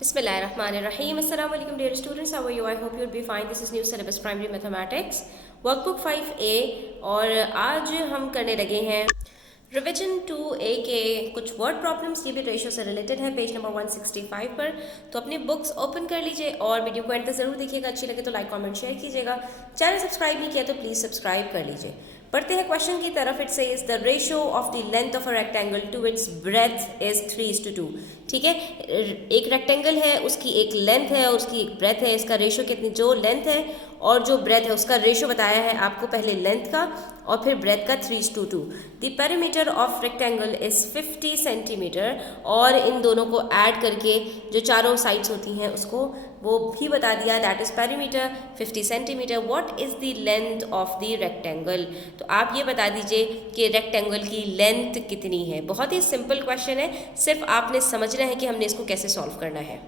Bismillahirrahmanirrahim. Assalamu alaikum dear students. How are you? I hope you'll be fine. This is new syllabus primary mathematics workbook 5A और आज हम करने लगे हैं revision 2A के कुछ वर्ड प्रॉब्लम्स। ये भी रेशियो से रिलेटेड है, पेज नंबर 165 पर। तो अपनी बुक्स ओपन कर लीजिए और वीडियो को एंड तक जरूर देखिएगा। अच्छी लगे तो लाइक कमेंट शेयर कीजिएगा। चैनल सब्सक्राइब नहीं किया तो प्लीज़ सब्सक्राइब कर लीजिए। पढ़ते हैं क्वेश्चन की तरफ। It says the ratio of the length of a rectangle to its breadth is 3:2। ठीक है, एक रेक्टेंगल है, उसकी एक लेंथ है और उसकी एक ब्रेथ है। इसका रेशियो कितनी, जो लेंथ है और जो ब्रेथ है उसका रेशियो बताया है आपको, पहले लेंथ का और फिर ब्रेथ का 3:2। The perimeter of rectangle is 50 centimetre और इन दोनों को ऐड करके जो चारों साइड्स होती हैं उसको वो भी बता दिया, that is perimeter 50 centimetre. What is the length of the rectangle. तो आप ये बता दीजिए कि रेक्टेंगल की लेंथ कितनी है। बहुत ही सिंपल क्वेश्चन है, सिर्फ आपने समझना है कि हमने इसको कैसे सॉल्व करना है।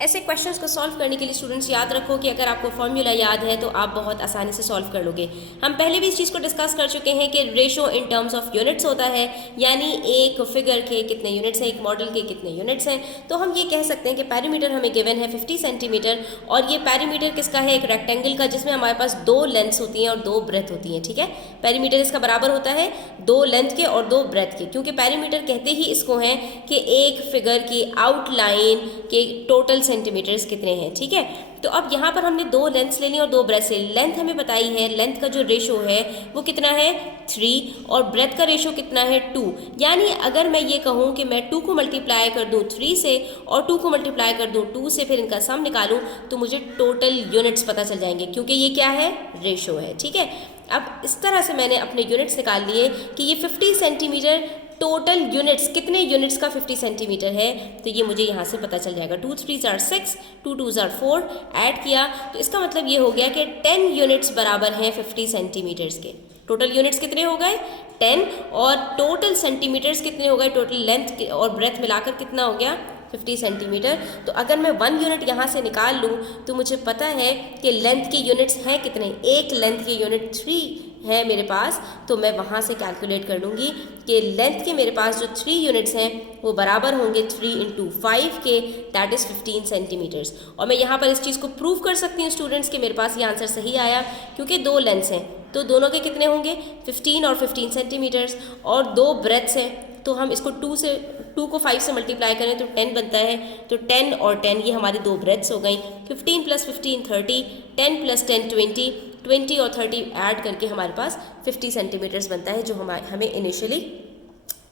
ऐसे क्वेश्चंस को सॉल्व करने के लिए स्टूडेंट्स याद रखो कि अगर आपको फॉर्मूला याद है तो आप बहुत आसानी से सॉल्व कर लोगे। हम पहले भी इस चीज़ को डिस्कस कर चुके हैं कि ratio in terms of units होता है, यानी एक फिगर के कितने यूनिट्स हैं, एक मॉडल के कितने यूनिट्स हैं। तो हम ये कह सकते हैं कि पेरीमीटर हमें गिवन है 50 सेंटीमीटर और ये पेरीमीटर किसका है, एक रेक्टेंगल का, जिसमें हमारे पास 2 लेंथ्स होती हैं और 2 ब्रेथ होती हैं। ठीक है, पेरीमीटर इसका बराबर होता है 2 लेंथ के और 2 ब्रेथ के, क्योंकि पेरीमीटर कहते ही इसको हैं कि एक फिगर की आउटलाइन के टोटल सेंटीमीटर्स कितने हैं। ठीक है, तो अब यहाँ पर हमने 2 लेंथ्स ले ली और 2 ब्रेथ ले ली। लेंथ हमें बताई है, लेंथ का जो रेशो है वो कितना है 3 और ब्रेथ का रेशो कितना है 2। यानी अगर मैं ये कहूँ कि मैं 2 को मल्टीप्लाई कर दूँ 3 से और 2 को मल्टीप्लाई कर दूँ 2 से, फिर इनका सम निकालूँ तो मुझे टोटल यूनिट्स पता चल जाएंगे, क्योंकि ये क्या है, रेशो है। ठीक है, अब इस तरह से मैंने अपने यूनिट्स निकाल लिए कि ये 50 सेंटीमीटर टोटल यूनिट्स, कितने यूनिट्स का 50 सेंटीमीटर है, तो ये मुझे यहाँ से पता चल जाएगा। 2 3 = 6, 2 2 = 4, ऐड किया तो इसका मतलब ये हो गया कि 10 यूनिट्स बराबर हैं 50 सेंटीमीटर्स के। टोटल यूनिट्स कितने हो गए 10 और टोटल सेंटीमीटर्स कितने हो गए, टोटल लेंथ और ब्रेथ मिलाकर कितना हो गया 50 सेंटीमीटर। तो अगर मैं 1 यूनिट यहाँ से निकाल लूँ तो मुझे पता है कि लेंथ के यूनिट्स हैं कितने, एक लेंथ के यूनिट 3 है मेरे पास, तो मैं वहाँ से कैलकुलेट कर लूँगी कि लेंथ के मेरे पास जो 3 यूनिट्स हैं वो बराबर होंगे 3 × 5 के, दैट इज़ 15 सेंटीमीटर्स। और मैं यहाँ पर इस चीज़ को प्रूव कर सकती हूँ स्टूडेंट्स कि मेरे पास ये आंसर सही आया, क्योंकि 2 लेंथ्स हैं तो दोनों के कितने होंगे 15 और 15 सेंटीमीटर्स, और 2 ब्रेथ्स हैं तो हम इसको 2 को 5 से मल्टीप्लाई करें तो 10 बनता है। तो 10 और 10 ये हमारी 2 ब्रेथ्स हो गई। 15 + 15 30, 10 + 10 20, 20 और 30 ऐड करके हमारे पास 50 सेंटीमीटर्स बनता है, जो हमें इनिशियली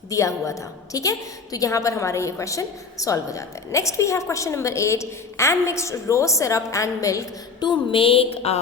दिया हुआ था। ठीक है, तो यहाँ पर हमारा ये क्वेश्चन सॉल्व हो जाता है। Next we have question number 8। And mixed rose syrup and milk to make a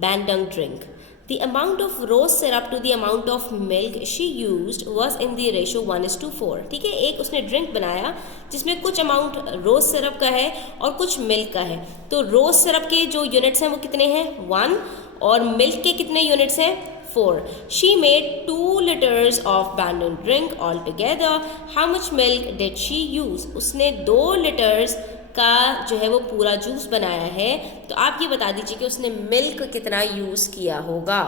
bandung drink. The amount of rose syrup to the amount of milk she used was in the ratio 1:4। ठीक है, एक उसने drink बनाया जिसमें कुछ amount रोज syrup का है और कुछ मिल्क का है। तो रोज सिरप के जो यूनिट्स हैं वो कितने हैं 1 और मिल्क के कितने यूनिट्स हैं 4। She made 2 liters of bandung drink altogether. How much milk did she use? उसने 2 लीटर्स का जो है वो पूरा जूस बनाया है, तो आप ये बता दीजिए कि उसने मिल्क कितना यूज़ किया होगा।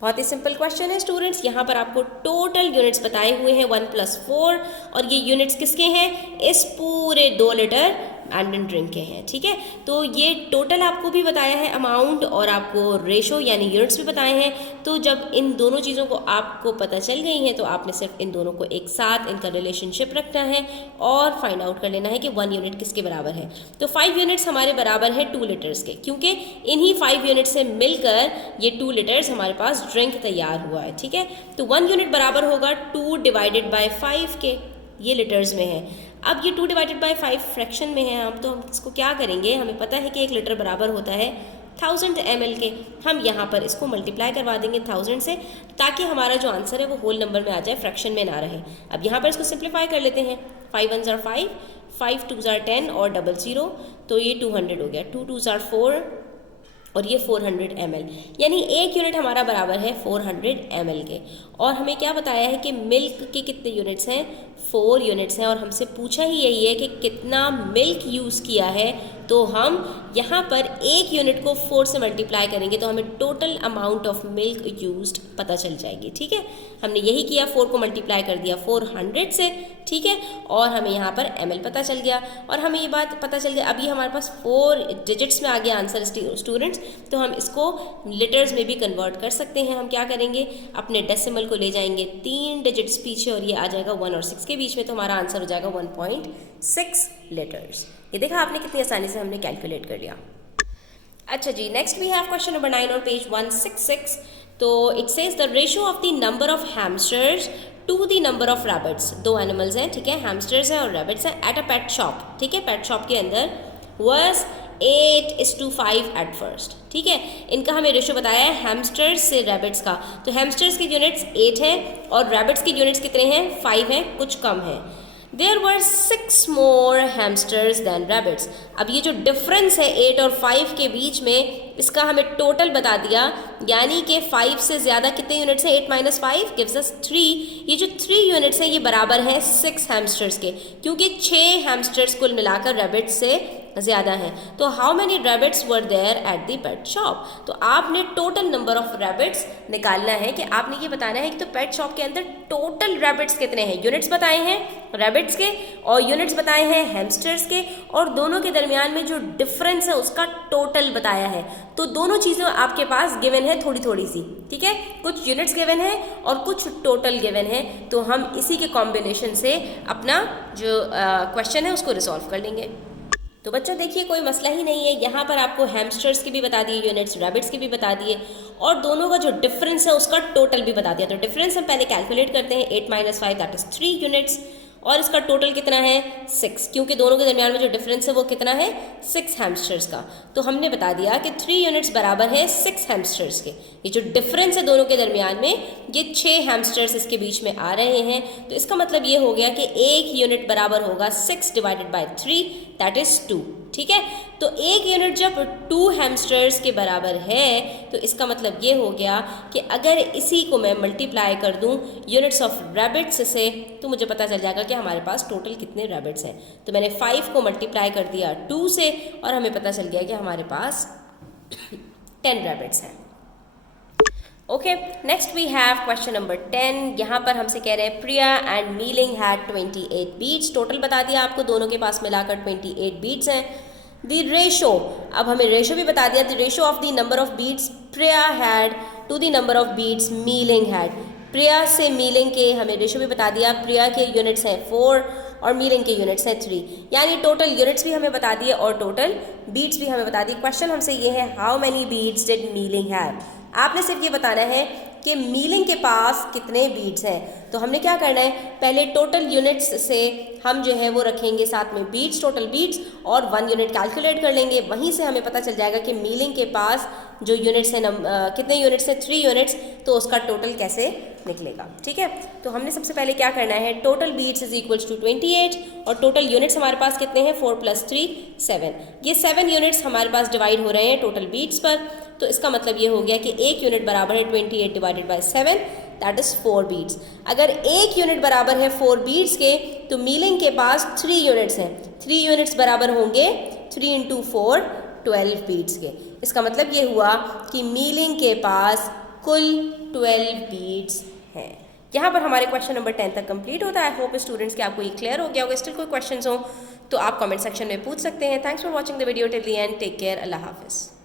बहुत ही सिंपल क्वेश्चन है स्टूडेंट्स। यहाँ पर आपको टोटल यूनिट्स बताए हुए हैं 1 + 4 और ये यूनिट्स किसके हैं, इस पूरे 2 लीटर बैंडंग ड्रिंक के हैं। ठीक है, तो ये टोटल आपको भी बताया है अमाउंट और आपको रेशो यानी यूनिट्स भी बताए हैं। तो जब इन दोनों चीज़ों को आपको पता चल गई हैं तो आपने सिर्फ इन दोनों को एक साथ इनका रिलेशनशिप रखना है और फाइंड आउट कर लेना है कि 1 यूनिट किसके बराबर है। तो 5 यूनिट्स हमारे बराबर है 2 लीटर्स के, क्योंकि इन्हीं 5 यूनिट से मिलकर ये 2 लीटर्स हमारे पास ड्रिंक तैयार हुआ है। ठीक है, तो 1 यूनिट बराबर होगा 2 / 5 के, ये लीटर्स में है। अब ये 2 / 5 फ्रैक्शन में है, हम तो हम इसको क्या करेंगे, हमें पता है कि 1 लीटर बराबर होता है 1000 ml के। हम यहाँ पर इसको मल्टीप्लाई करवा देंगे 1000 से, ताकि हमारा जो आंसर है वो होल नंबर में आ जाए, फ्रैक्शन में ना रहे। अब यहाँ पर इसको सिंप्लीफाई कर लेते हैं। 5 1 = 5, 5 2 = 10 और 00, तो ये 200 हो गया। 2 2 = 4 और ये 400 ml, यानी 1 यूनिट हमारा बराबर है 400 ml के। और हमें क्या बताया है कि मिल्क के कितने यूनिट्स हैं, 4 यूनिट्स हैं, और हमसे पूछा ही यही है कि कितना मिल्क यूज़ किया है। तो हम यहाँ पर 1 यूनिट को 4 से मल्टीप्लाई करेंगे तो हमें total amount of milk used पता चल जाएगी। ठीक है, हमने यही किया, 4 को मल्टीप्लाई कर दिया 400 से ठीक है, और हमें यहाँ पर ml पता चल गया और हमें ये बात पता चल गया। अभी हमारे पास 4 डिजिट्स में आ गया आंसर स्टूडेंट्स, तो हम इसको लीटर्स में भी कन्वर्ट कर सकते हैं। हम क्या करेंगे, अपने डेसिमल को ले जाएंगे 3 डिजिट्स पीछे और ये आ जाएगा 1 और 6 के बीच में, तो हमारा आंसर हो जाएगा 1.6 लीटर्स। ये देखा आपने कितनी आसानी से हमने कैलकुलेट कर लिया। अच्छा जी, next we have question number 9 on page 166। तो it says the ratio of the number of hamsters to the number of rabbits. 2 animals हैं, ठीक है, हैमस्टर्स हैं और रैबिट्स हैं, एट अ पेट शॉप, ठीक है, पेट शॉप के अंदर, was 8:5 एट फर्स्ट, ठीक है। इनका हमें रेशियो बताया है हैमस्टर्स से रैबिट्स का, तो हैमस्टर्स की यूनिट्स 8 हैं और रैबिट्स की यूनिट्स कितने हैं, 5 हैं, कुछ कम है। There were 6 more hamsters than rabbits। अब ये जो डिफरेंस है 8 और 5 के बीच में, इसका हमें टोटल बता दिया, यानी कि 5 से ज़्यादा कितने यूनिट्स हैं, 8 - 5 gives us 3। ये जो 3 यूनिट्स हैं ये बराबर हैं 6 हैमस्टर्स के, क्योंकि 6 हैमस्टर्स कुल मिलाकर रैबिट्स से ज़्यादा हैं। तो how many rabbits were there at the pet shop. तो आपने टोटल नंबर ऑफ रैबिट्स निकालना है, कि आपने ये बताना है कि तो पेट शॉप के अंदर टोटल रैबिट्स कितने हैं। यूनिट्स बताए हैं रैबिट्स के और यूनिट्स बताए हैं हैमस्टर्स के, और दोनों के दरमियान में जो डिफरेंस है उसका टोटल बताया है। तो दोनों चीज़ें आपके पास गिवन है थोड़ी थोड़ी सी, ठीक है, कुछ यूनिट्स गिवन है और कुछ टोटल गिवन है। तो हम इसी के कॉम्बिनेशन से अपना जो क्वेश्चन है उसको रिजॉल्व कर लेंगे। तो बच्चों देखिए, कोई मसला ही नहीं है, यहाँ पर आपको हैमस्टर्स की भी बता दिए यूनिट्स, रैबिट्स की भी बता दिए, और दोनों का जो डिफरेंस है उसका टोटल भी बता दिया। तो डिफरेंस हम पहले कैलकुलेट करते हैं, 8 - 5 दैट इज 3 यूनिट्स, और इसका टोटल कितना है 6, क्योंकि दोनों के दरमियान में जो डिफरेंस है वो कितना है 6 हैमस्टर्स का। तो हमने बता दिया कि 3 यूनिट्स बराबर है 6 हैमस्टर्स के। ये जो डिफरेंस है दोनों के दरमियान में, ये 6 हैमस्टर्स इसके बीच में आ रहे हैं, तो इसका मतलब ये हो गया कि 1 यूनिट बराबर होगा 6 / 3 दैट इज 2, ठीक है। तो 1 यूनिट जब 2 हैमस्टर्स के बराबर है, तो इसका मतलब ये हो गया कि अगर इसी को मैं मल्टीप्लाई कर दूं यूनिट्स ऑफ रैबिट्स से, तो मुझे पता चल जाएगा कि हमारे पास टोटल कितने रैबिट्स हैं। तो मैंने 5 को मल्टीप्लाई कर दिया 2 से और हमें पता चल गया कि हमारे पास 10 रैबिट्स हैं। Okay, next we have question number 10। यहाँ पर हमसे कह रहे हैं Priya and Meiling had 28 beads. Total बता दिया आपको, दोनों के पास मिलाकर 28 बीट्स हैं। द रेशो, अब हमें रेशो भी बता दिया, the ratio of the number of beads Priya had to the number of beads Meiling had. Priya से मीलिंग के हमें रेशो भी बता दिया, प्रिया के यूनिट्स हैं 4 और मीलिंग के यूनिट्स हैं 3, यानी टोटल यूनिट्स भी हमें बता दिए और टोटल बीट्स भी हमें बता दी। क्वेश्चन हमसे ये है, how many beets did Meiling have. आपने सिर्फ ये बताना है कि मीलिंग के पास कितने बीट्स हैं। तो हमने क्या करना है, पहले टोटल यूनिट्स से हम जो है वो रखेंगे साथ में बीट्स, टोटल बीट्स, और 1 यूनिट कैलकुलेट कर लेंगे। वहीं से हमें पता चल जाएगा कि मीलिंग के पास जो यूनिट्स हैं कितने यूनिट्स हैं, 3 यूनिट्स, तो उसका टोटल कैसे निकलेगा, ठीक है। तो हमने सबसे पहले क्या करना है, total beets is equals to 28 और टोटल यूनिट्स हमारे पास कितने हैं, 4 + 3 7। ये 7 यूनिट्स हमारे पास डिवाइड हो रहे हैं टोटल बीट्स पर, तो इसका मतलब ये हो गया कि 1 यूनिट बराबर है 28 / 7 दैट इज 4 बीट्स। अगर 1 यूनिट बराबर है 4 बीट्स के, तो मीलिंग के पास 3 यूनिट्स हैं, 3 यूनिट्स बराबर होंगे 3 × 4 12 बीट्स के। इसका मतलब ये हुआ कि मीलिंग के पास कुल 12 बीट्स हैं। यहाँ पर हमारे क्वेश्चन नंबर 10 तक कंप्लीट होता है। आई होप स्टूडेंट्स कि आपको ये क्लियर हो गया होगा। स्टिल कोई क्वेश्चंस हो तो आप कमेंट सेक्शन में पूछ सकते हैं। Thanks for watching the video till the end. Take care. अल्लाह हाफिज़।